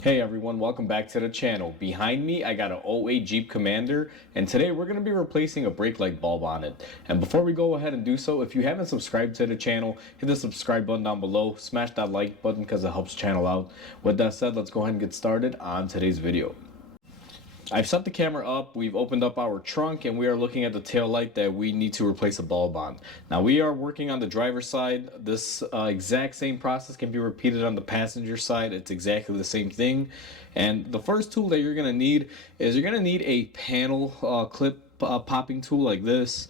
Hey everyone, welcome back to the channel. Behind me, I got an '08 Jeep Commander, and today we're going to be replacing a brake light bulb on it. And before we go ahead and do so, if you haven't subscribed to the channel, hit the subscribe button down below, smash that like button because it helps the channel out. With that said, let's go ahead and get started on today's video. I've set the camera up, we've opened up our trunk, and we are looking at the tail light that we need to replace a bulb on. Now we are working on the driver's side. This exact same process can be repeated on the passenger side. It's exactly the same thing. And the first tool that you're going to need is you're going to need a panel clip popping tool like this.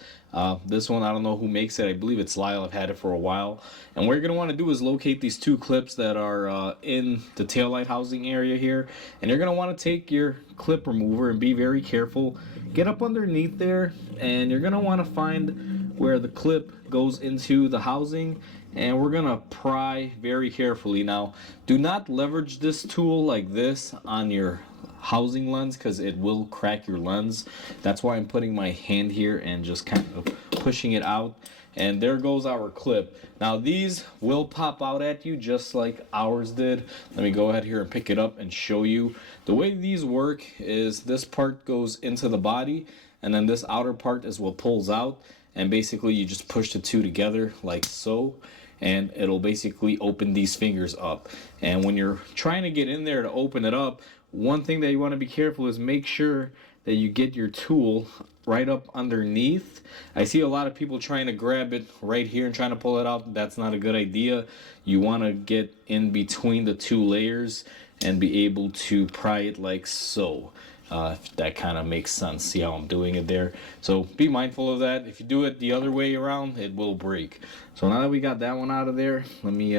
This one, I don't know who makes it. I believe it's Lyle. I've had it for a while. And what you're going to want to do is locate these two clips that are in the taillight housing area here. And you're going to want to take your clip remover and be very careful. Get up underneath there, and you're going to want to find where the clip goes into the housing. And we're going to pry very carefully. Now, do not leverage this tool like this on your housing lens because it will crack your lens. That's why I'm putting my hand here and just kind of pushing it out. And there goes our clip. Now these will pop out at you just like ours did. Let me go ahead here and pick it up and show you. The way these work is this part goes into the body, and then this outer part is what pulls out. And basically you just push the two together like so, and it'll basically open these fingers up. And when you're trying to get in there to open it up, one thing that you want to be careful is make sure that you get your tool right up underneath. I see a lot of people trying to grab it right here and trying to pull it out. That's not a good idea. You want to get in between the two layers and be able to pry it like so. If that kind of makes sense. See how I'm doing it there? So be mindful of that. If you do it the other way around, it will break. So now that we got that one out of there, let me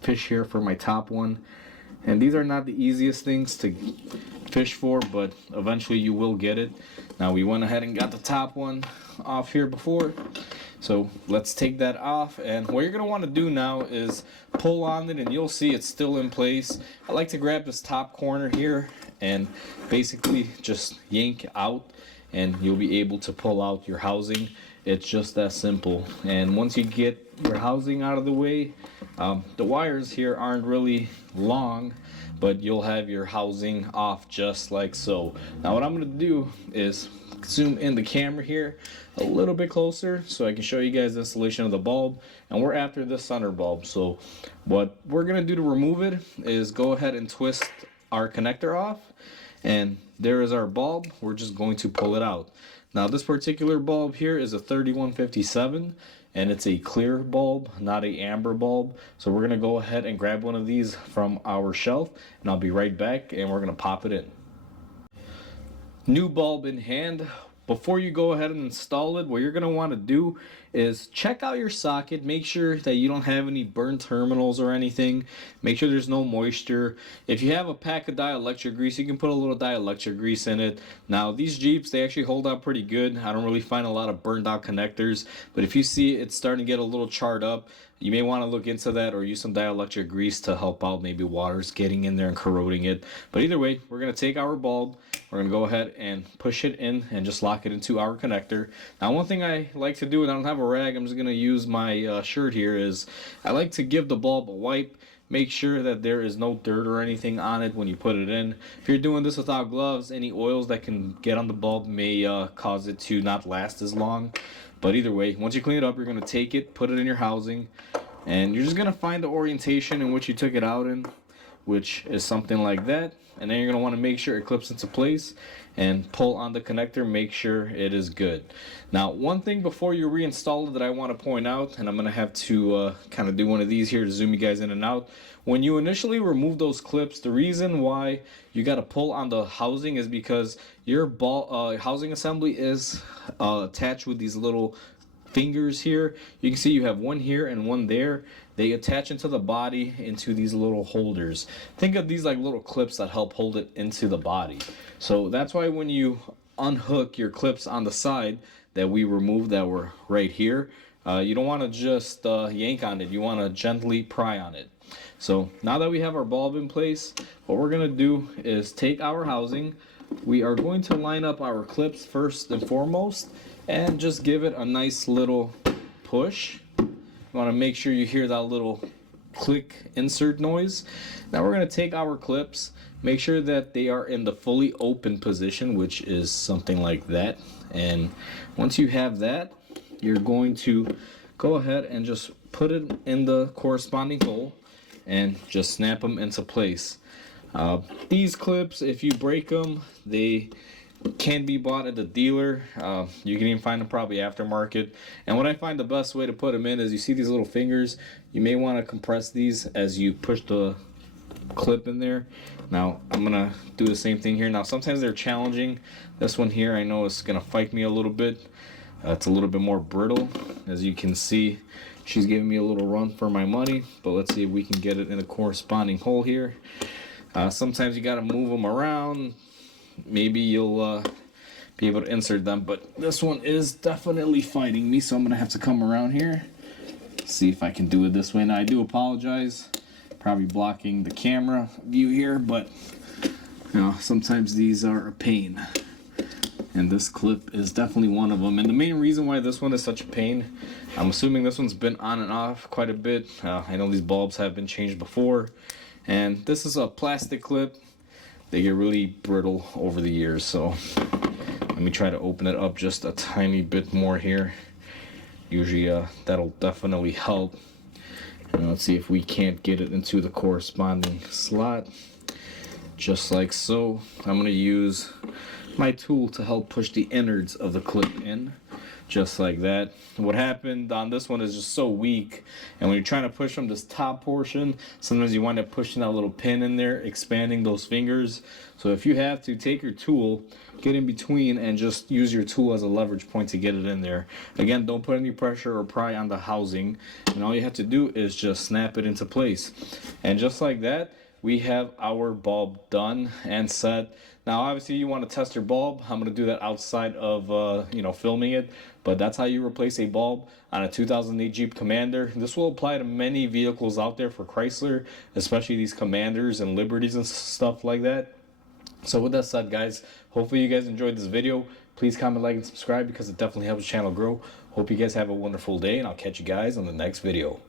fish here for my top one. And these are not the easiest things to fish for, but eventually you will get it. Now we went ahead and got the top one off here before. So let's take that off, and what you're going to want to do now is pull on it, and you'll see it's still in place. I like to grab this top corner here and basically just yank out, and you'll be able to pull out your housing. It's just that simple. And once you get your housing out of the way, the wires here aren't really long, but you'll have your housing off just like so. Now what I'm going to do is zoom in the camera here a little bit closer so I can show you guys the installation of the bulb, and we're after the center bulb. So what we're going to do to remove it is go ahead and twist our connector off, and there is our bulb. We're just going to pull it out. Now this particular bulb here is a 3157, and it's a clear bulb, not a amber bulb. So we're going to go ahead and grab one of these from our shelf, and I'll be right back, and we're going to pop it in. New bulb in hand. Before you go ahead and install it, what you're going to want to do is check out your socket. Make sure that you don't have any burned terminals or anything. Make sure there's no moisture. If you have a pack of dielectric grease, you can put a little dielectric grease in it. Now these Jeeps, they actually hold out pretty good. I don't really find a lot of burned out connectors, but if you see it's starting to get a little charred up, you may want to look into that or use some dielectric grease to help out. Maybe water's getting in there and corroding it. But either way, we're going to take our bulb. We're going to go ahead and push it in and just lock it into our connector. Now one thing I like to do, and I don't have a rag, I'm just going to use my shirt here, is I like to give the bulb a wipe. Make sure that there is no dirt or anything on it when you put it in. If you're doing this without gloves, any oils that can get on the bulb may cause it to not last as long. But either way, once you clean it up, you're going to take it, put it in your housing, and you're just going to find the orientation in which you took it out in, which is something like that. And then you're going to want to make sure it clips into place and pull on the connector. Make sure it is good. Now one thing before you reinstall it that I want to point out, and I'm going to have to kind of do one of these here to zoom you guys in and out. When you initially remove those clips, the reason why you got to pull on the housing is because your housing assembly is attached with these little fingers here. You can see you have one here and one there. They attach into the body into these little holders. Think of these like little clips that help hold it into the body. So that's why when you unhook your clips on the side that we removed that were right here, you don't want to just yank on it. You want to gently pry on it. So now that we have our bulb in place, what we're going to do is take our housing. We are going to line up our clips first and foremost and just give it a nice little push. You want to make sure you hear that little click insert noise. Now we're going to take our clips, make sure that they are in the fully open position, which is something like that. And once you have that, you're going to go ahead and just put it in the corresponding hole and just snap them into place. These clips, if you break them, they can be bought at the dealer. You can even find them probably aftermarket. And what I find the best way to put them in is, you see these little fingers, you may want to compress these as you push the clip in there. Now I'm gonna do the same thing here. Now sometimes they're challenging. This one here, I know it's gonna fight me a little bit. It's a little bit more brittle. As you can see, she's giving me a little run for my money, but let's see if we can get it in a corresponding hole here. Sometimes you gotta move them around. Maybe you'll be able to insert them, but this one is definitely fighting me, so I'm gonna have to come around here, see if I can do it this way. Now I do apologize, probably blocking the camera view here, but you know, sometimes these are a pain, and this clip is definitely one of them. And the main reason why this one is such a pain, I'm assuming this one's been on and off quite a bit. I know these bulbs have been changed before, and this is a plastic clip. They get really brittle over the years, so let me try to open it up just a tiny bit more here. Usually that'll definitely help. And let's see if we can't get it into the corresponding slot, just like so. I'm going to use my tool to help push the innards of the clip in, just like that. What happened on this one is just so weak, and when you're trying to push from this top portion, sometimes you wind up pushing that little pin in there, expanding those fingers. So if you have to, take your tool, get in between, and just use your tool as a leverage point to get it in there. Again, don't put any pressure or pry on the housing, and all you have to do is just snap it into place. And just like that, we have our bulb done and set. Now obviously you want to test your bulb. I'm going to do that outside of filming it, but that's how you replace a bulb on a 2008 Jeep Commander. This will apply to many vehicles out there for Chrysler, especially these Commanders and Liberties and stuff like that. So with that said, guys, hopefully you guys enjoyed this video. Please comment, like, and subscribe, because it definitely helps the channel grow. Hope you guys have a wonderful day, and I'll catch you guys on the next video.